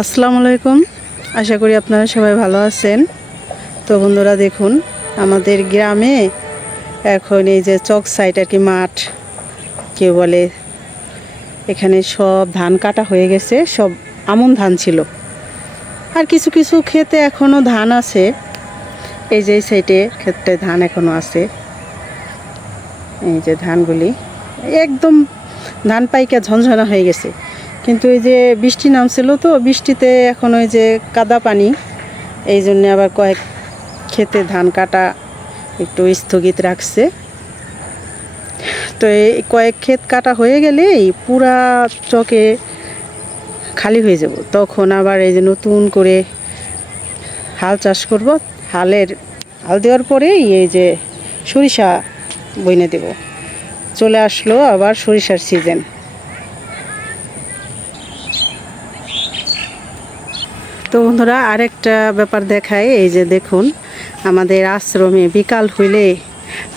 আসসালামু আলাইকুম। আশা করি আপনারা সবাই ভালো আছেন। তো বন্ধুরা, দেখুন, আমাদের গ্রামে এখন এই যে চক সাইড আর কি মাঠ, কেউ বলে এখানে সব ধান কাটা হয়ে গেছে, সব আমন ধান ছিল। আর কিছু কিছু ক্ষেতে এখনও ধান আছে। এই যে সাইডে ক্ষেতটায় ধান এখনও আছে। এই যে ধানগুলি, একদম ধান পাইকা ঝনঝনা হয়ে গেছে। কিন্তু এই যে বৃষ্টি নামছিল তো, বৃষ্টিতে এখন ওই যে কাদা পানি, এই জন্য আবার কয়েক ক্ষেতে ধান কাটা একটু স্থগিত রাখছে। তো এই কয়েক ক্ষেত কাটা হয়ে গেলেই পুরা চকে খালি হয়ে যাব। তখন আবার এই যে নতুন করে হাল চাষ করব, হালের, হাল দেওয়ার পরেই এই যে সরিষা বইনে দেব। চলে আসলো আবার সরিষার সিজন তো বন্ধুরা, আরেকটা ব্যাপার দেখায় এই যে দেখুন, আমাদের আশ্রমে বিকাল হইলে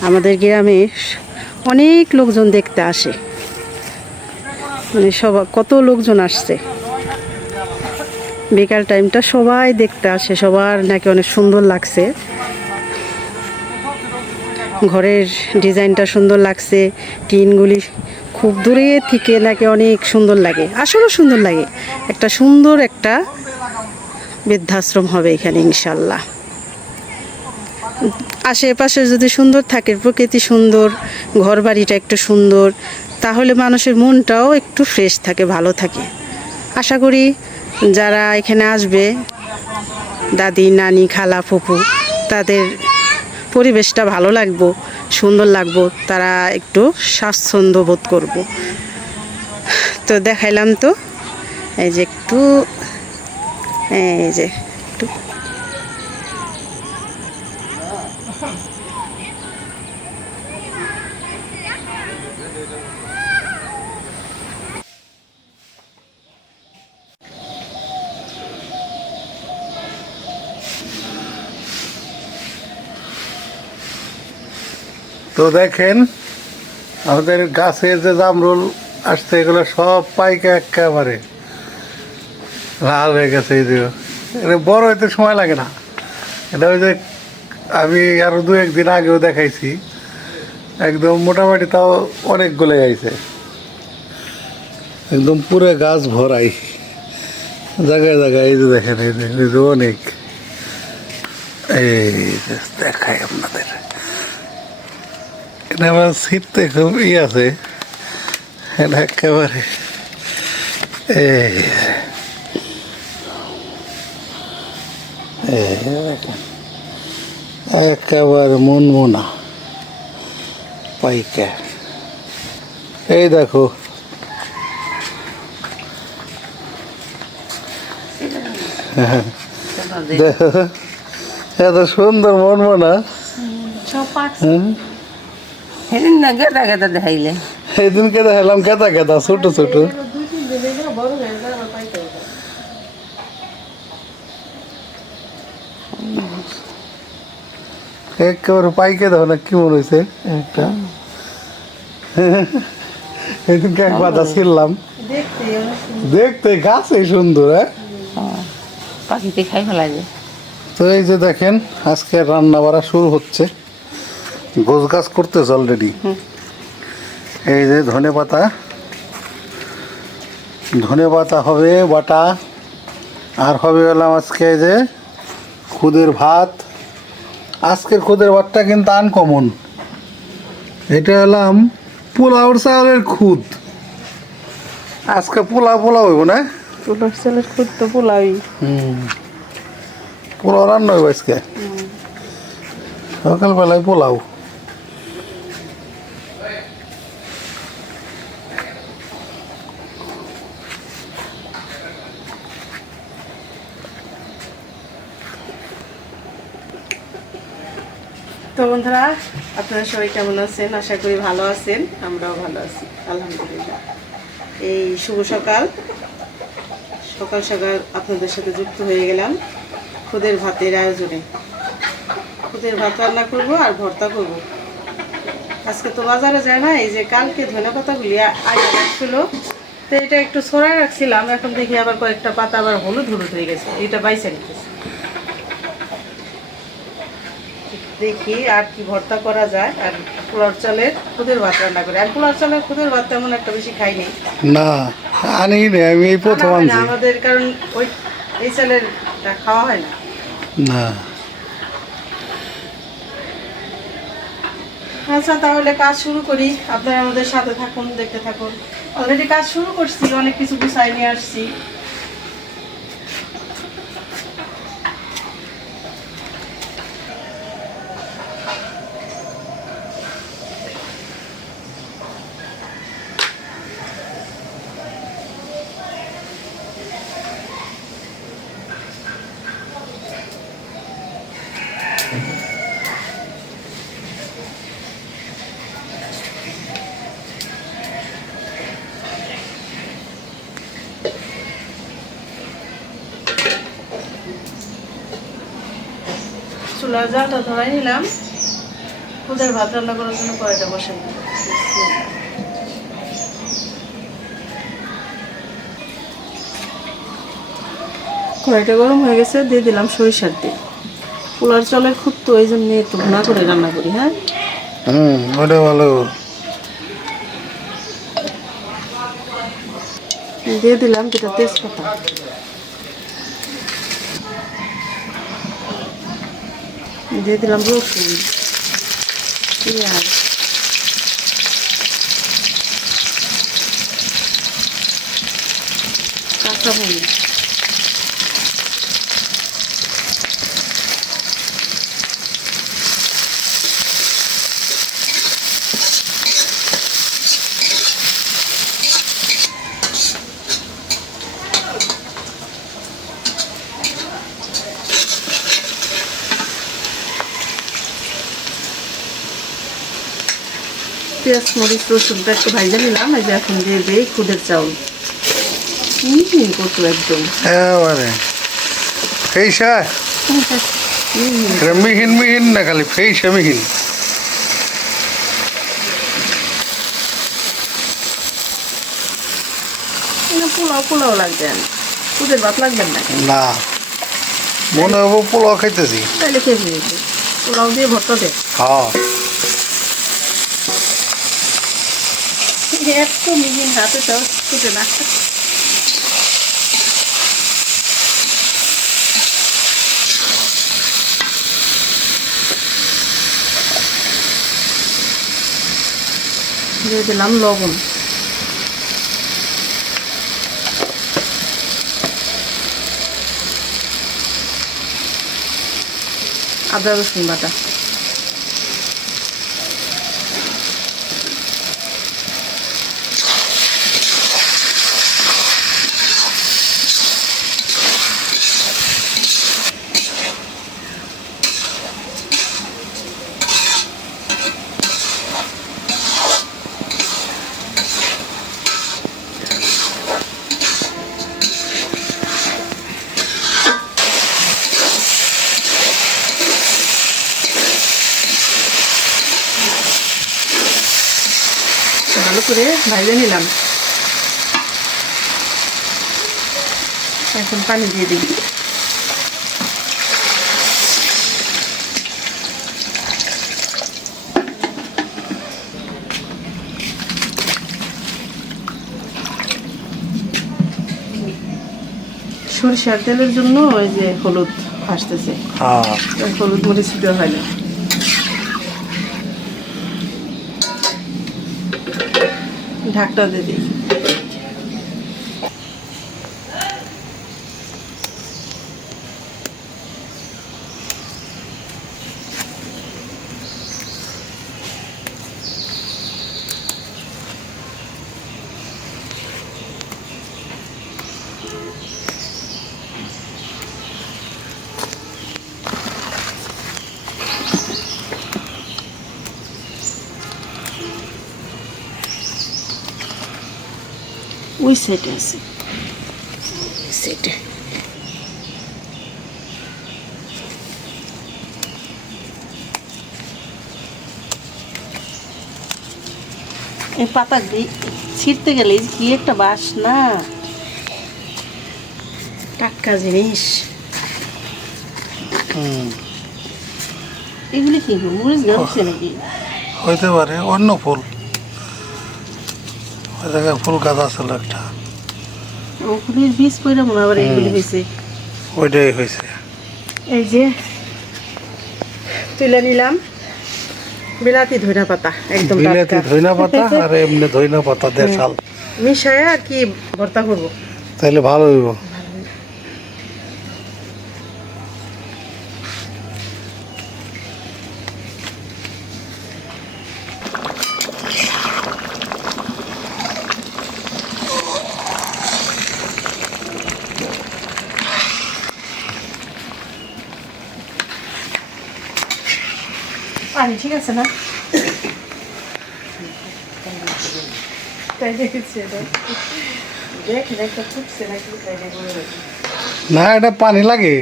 আমাদের গ্রামে অনেক লোকজন দেখতে আসে। মানে সব, কত লোকজন আসছে। বিকাল টাইমটা সবাই দেখতে আসে, সবার নাকি অনেক সুন্দর লাগছে। ঘরের ডিজাইনটা সুন্দর লাগছে, টিনগুলি খুব দূরে থেকে নাকি অনেক সুন্দর লাগে। আসলেও সুন্দর লাগে। একটা সুন্দর একটা বৃদ্ধাশ্রম হবে এখানে, ইনশাল্লাহ। আশেপাশে যদি সুন্দর থাকে, প্রকৃতি সুন্দর ঘর বাড়িটা একটু সুন্দর, তাহলে মানুষের মনটাও একটু ফ্রেশ থাকে, ভালো থাকে। আশা করি যারা এখানে আসবে, দাদি, নানি, খালা, ফুপু, তাদের পরিবেশটা ভালো লাগবো, সুন্দর লাগবো, তারা একটু স্বাচ্ছন্দ্য বোধ করব। তো দেখাইলাম তো, এই যে একটু এই যে তো দেখেন আমাদের গাছের যে জামরুল আসছে এগুলো সব পাইকে একেবারে। লাল হয়ে গেছে, এই যে। এটা বড় হইতে সময় লাগে না। এটা ওই যে আমি আরও দু একদিন আগেও দেখাইছি। একদম মোটামুটি তাও অনেকগুলো আইছে একদম পুরো গাছ ভরাই। জায়গায় জায়গায় এই যে দেখেন, এই যে অনেক। এই দেখাই আপনাদের। এটা আমার শীতে খুব ই আছে। এটা একেবারে এই একেবারে মনমোনা। পাইকা। এই দেখো। এত সুন্দর মনমোনা। সেদিন না গেদা গেদা দেখাইলে সেদিনকে দেখালাম কেতা কেতা, ছোট ছোট। একেবারে পাইকে দেখো না কি মনে হয়েছে একটা। সেদিনকে এক বাধা ছিললাম দেখতে গাছে সুন্দর হ্যাঁ? পাখিতে খাই ফেলা যায় তো এই যে দেখেন আজকে রান্না বাড়া শুরু হচ্ছে। গোছ গাছ করতেছে অলরেডি এই যে ধনে পাতা। ধনে পাতা হবে বাটা। আর হবে হলাম আজকে এই যে খুদের ভাত। আজকের খুদের ভাতটা কিন্তু আনকমন এটা হলাম পোলাওর চালের খুদ। আজকে পোলাও পোলাও হইব না? খুদ তো পোলাও রান্না হইব আজকে? সকালবেলায় পোলাও। তো বন্ধুরা, আপনারা সবাই কেমন আছেন? আশা করি ভালো আছেন। আমরাও ভালো আছি, আলহামদুলিল্লাহ। এই শুভ সকাল। সকাল সকাল আপনাদের সাথে যুক্ত হয়ে গেলাম খুদের ভাতের আয়োজনে। খুদের ভাত রান্না করব আর ভর্তা করব। আজকে তো বাজারে যায় না, এই যে কালকে ধনে পাতাগুলি আগে রাখছিল। তো এটা একটু ছড়ায় রাখছিলাম, এখন দেখি আবার কয়েকটা পাতা আবার হলুদ হলুদ হয়ে গেছে, এটা বাইসে নিতেছে। দেখি আর কি ভর্তা করা যায়। আর পোলার চালের খুদের ভাত রান্না করে। আর পোলার চালের খুদের ভাত তেমন একটা বেশি খাইনি না। আনি নে আমি এই প্রথম আনছি। আমাদের কারণ ওই এই চালের খাওয়া হয় না। না। আচ্ছা তাহলে কাজ শুরু করি। আপনারা আমাদের সাথে থাকুন দেখতে থাকুন। অলরেডি কাজ শুরু করছি অনেক কিছু গুছাই নিয়ে আসছি। চুলার জালটা ধরাই নিলাম। খুদের ভাত রান্না করার জন্য কড়াইটা বসে। কড়াইটা গরম হয়ে গেছে দিয়ে দিলাম সরিষার তেল। পোলার চালের খুব তো এই জন্য একটু ভুনা করে রান্না করি হ্যাঁ? হুম ওটা ভালো। দিয়ে দিলাম দুটা তেজপাতা। দিয়ে দিলাম রসুন পেঁয়াজ। কাঁচা পেঁয়াজ মরিচ রসুনটা একটু ভাইজা নিলাম এই যে এখন দিয়ে দেই খুদের চাউল। কত একদম। এবারে ফেইসা মিহি এটা মিহিন মিহিন না খালি ফেইসা মিহিন? পোলাও পোলাও লাগবে। না খুদের ভাত লাগবে না? না। মনে হব পোলাও খাইতেছি। তাহলে পোলাও দিয়ে ভর্তা দে। হ্যাঁ। এত মিহিন হাতে তো ছুটে না দিয়ে দিলাম লবণ আদা রসুন বাটা ভালো করে ভাজে নিলাম এখন পানি দিয়ে দিই সরিষার তেলের জন্য ওই যে হলুদ আসতেছে হ্যাঁ। হলুদ মরিচ দেওয়া হয় না। ঢাকটা দিয়ে দিই ওই সাইডে আছে। সাইডে এই পাতা দি- ছিঁড়তে গেলে কি একটা বাস না টাটকা জিনিস। হুম। এগুলি কি? মরিচ গাছ নাকি? হইতে পারে অন্য ফুল। জায়গায় ফুল গাছ আছিল একটা। ওগুলির বীজ পড়ে মনে আবার এগুলি হয়েছে ওইটাই হয়েছে এই যে তুলে নিলাম বিলাতি ধইনা পাতা একদম বিলাতি। ধইনা পাতা আর এমনি ধইনা পাতা দেশাল। মিশায় আর কি ভর্তা করব? তাহলে ভালো হইব। ঠিক আছে না। না এটা পানি লাগে।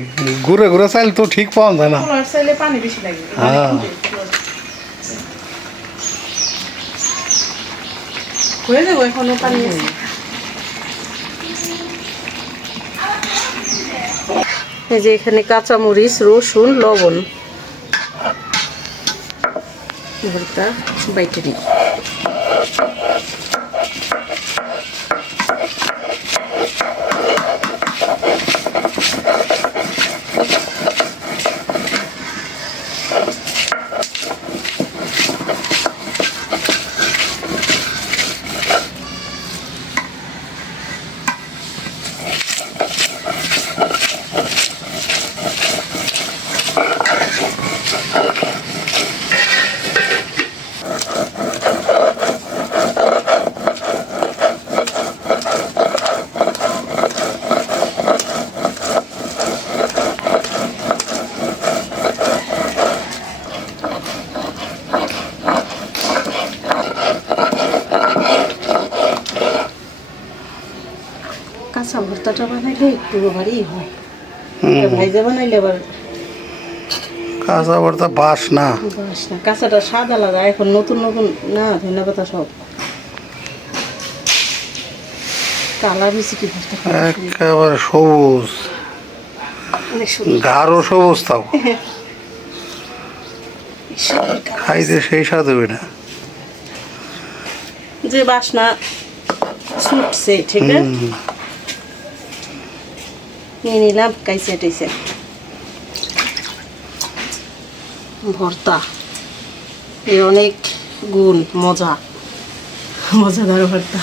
ঘুরে ঘুরে চাইলে তো ঠিক পাওয়া যায় না। পানি বেশি লাগে। হ্যাঁ। হয়ে যাব এখনও পানি আছে। এই যে এখানে কাঁচামরিচ রসুন লবণ। ভর্তা বাইটে কাঁচা ভর্তাটা বানাইলে একটু ভারী হয়। ভাইজা বানাইলে আবার কাঁচা ভর্তা বাস না। বাস না। কাঁচাটা স্বাদ আলাদা। এখন নতুন নতুন না ধনিয়া পাতা সব। কালার বেশি কি। একেবারে সবুজ। গাঢ় সবুজ তাও। খাইতে সেই স্বাদ হবে না। যে বাসনা ছুটছে ঠিক আছে। নিয়ে নিলাম কাইসে টাইসে ভর্তা। এর অনেক গুণ মজা। মজাদার ভর্তা।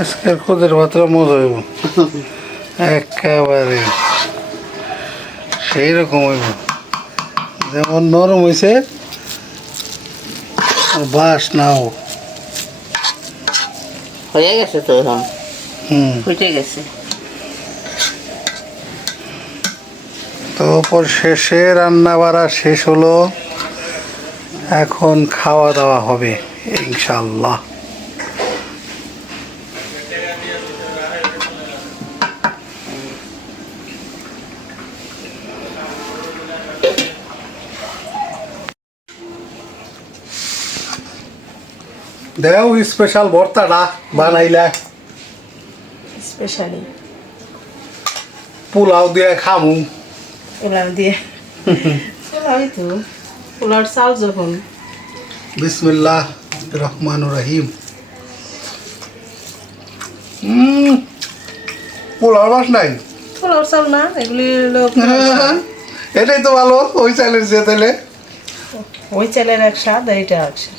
আজকের খুদের ভাতটা মজা হইব। একেবারে। সেই রকম হইব। যেমন নরম হয়েছে বাস নাও। হয়ে গেছে তো এখন? হুম। ফুটে গেছে। তো পর শেষে রান্না বাড়া শেষ হলো। এখন খাওয়া দাওয়া হবে ইনশাল্লাহ দেও স্পেশাল ভর্তাটা বানাইলা। স্পেশালি পোলাও দিয়ে খামু। পোলাও দিয়ে। পোলাওই তো পোলাওর চাল যখন। বিসমিল্লাহ রহমান রহিম। হুম পোলাও বাস নাই? পোলাওর চাল না এগুলি হলো এটাই তো ভালো ওই চাইলের যে তাহলে ওই চালের এক স্বাদ এইটা এক স্বাদ।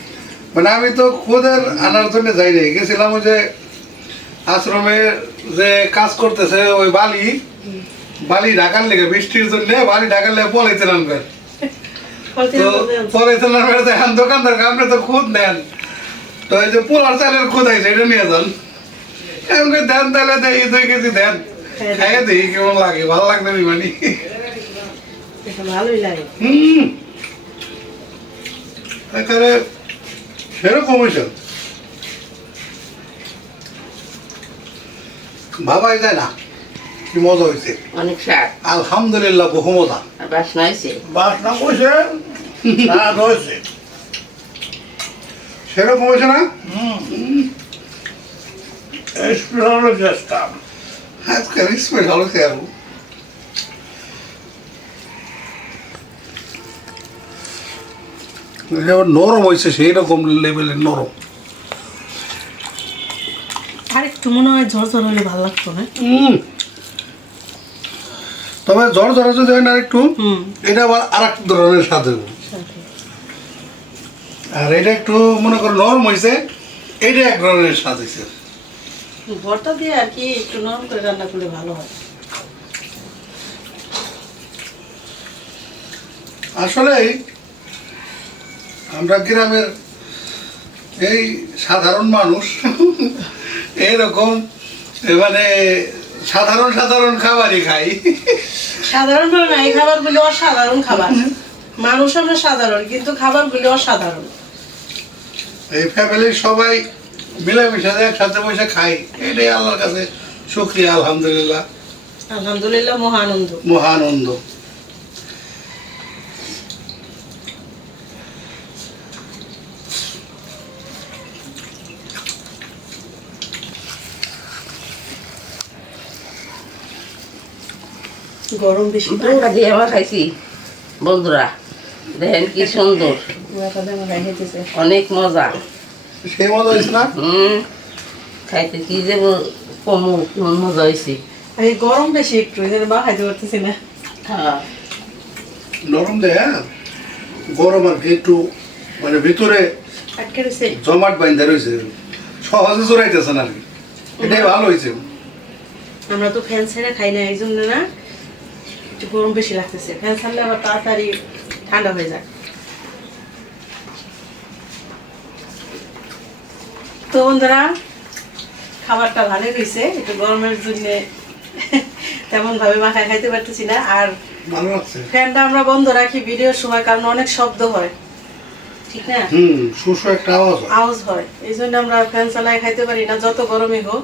মানে আমি তো খুদের আনার জন্য যাই নাই। গেছিলাম ওই যে আশ্রমে যে কাজ করতেছে ওই বালি। বালি ঢাকার লেগে বৃষ্টির জন্য বালি ঢাকার লেগে পলাইতে আনবে তো পলাইতে আনবে দেখেন দোকানদার আপনি তো খুদ নেন। তো এই যে পোলার চালের খুদ আছে এটা নিয়ে যান। এমনি দেন তাহলে দেখি দুই কেজি দেন। খাইয়ে দেখি কেমন লাগে ভালো লাগবে মানে ভালোই লাগে। হুম। এখানে সেরকম হয়েছে ভাবাই যায় না কি মজা হয়েছে অনেক স্বাদ। আলহামদুলিল্লাহ বহু মজা। বাসনা হয়েছে বাসনা হয়েছে স্বাদ হয়েছে সেরকম হয়েছে না? স্পেশাল চেষ্টা আজকে স্পেশাল হয়েছে যেমন নরম হয়েছে সেই রকম লেভেলের নরম। আর একটু মনে হয় ঝড় ঝড় হলে ভালো লাগতো না? তবে জ্বর জ্বর যদি হয় না একটু এটা আবার আর এক ধরনের স্বাদ হইব আর এটা একটু মনে করো নরম হয়েছে এটা এক ধরনের স্বাদ হয়েছে। ভর্তা দিয়ে আর কি একটু নরম করে রান্না করলে ভালো হয়। আসলে আমরা গ্রামের এই সাধারণ মানুষ। এইরকম মানে সাধারণ সাধারণ খাবারই খাই। সাধারণ না এই খাবারগুলো অসাধারণ খাবার। মানুষ আমরা সাধারণ কিন্তু খাবারগুলো অসাধারণ। এই ফ্যামিলির সবাই মিলেমিশে একসাথে বসে খাই। এটাই আল্লাহর কাছে শুক্রিয়া আলহামদুলিল্লাহ। আলহামদুলিল্লাহ মহানন্দ মহানন্দ গরম বেশি ঢাকা দিয়ে আমরা খাইছি। বন্ধুরা দেখেন কি সুন্দর। অনেক মজা। সেই মজা হয়েছে না? হুম। খাইতে কি যে কমু মজা হয়েছে এই গরম বেশি একটু জন্য বা খাইতে পারতেছি না। হ্যাঁ। নরম দেয় হ্যাঁ? গরম আর একটু মানে ভিতরে আটকে জমাট বাইন্দা রয়েছে সহজে চড়াইতেছে না আর কি। এটাই ভালো হয়েছে আমরা তো ফ্যান ছেড়ে খাই না এই জন্য না। একটু গরম বেশি লাগতেছে। ফ্যান ছাড়লে আবার তাড়াতাড়ি ঠান্ডা হয়ে যায়। তো বন্ধুরা খাবারটা ভালোই হয়েছে। একটু গরমের জন্য তেমন ভাবে মাখায় খাইতে পারতেছি না। আর ভালো ফ্যানটা আমরা বন্ধ রাখি ভিডিওর সময় কারণ অনেক শব্দ হয়। ঠিক না? হুম সুসু একটা আওয়াজ হয়। আওয়াজ হয়। এই জন্য আমরা ফ্যান চালায় খাইতে পারি না যত গরমই হোক।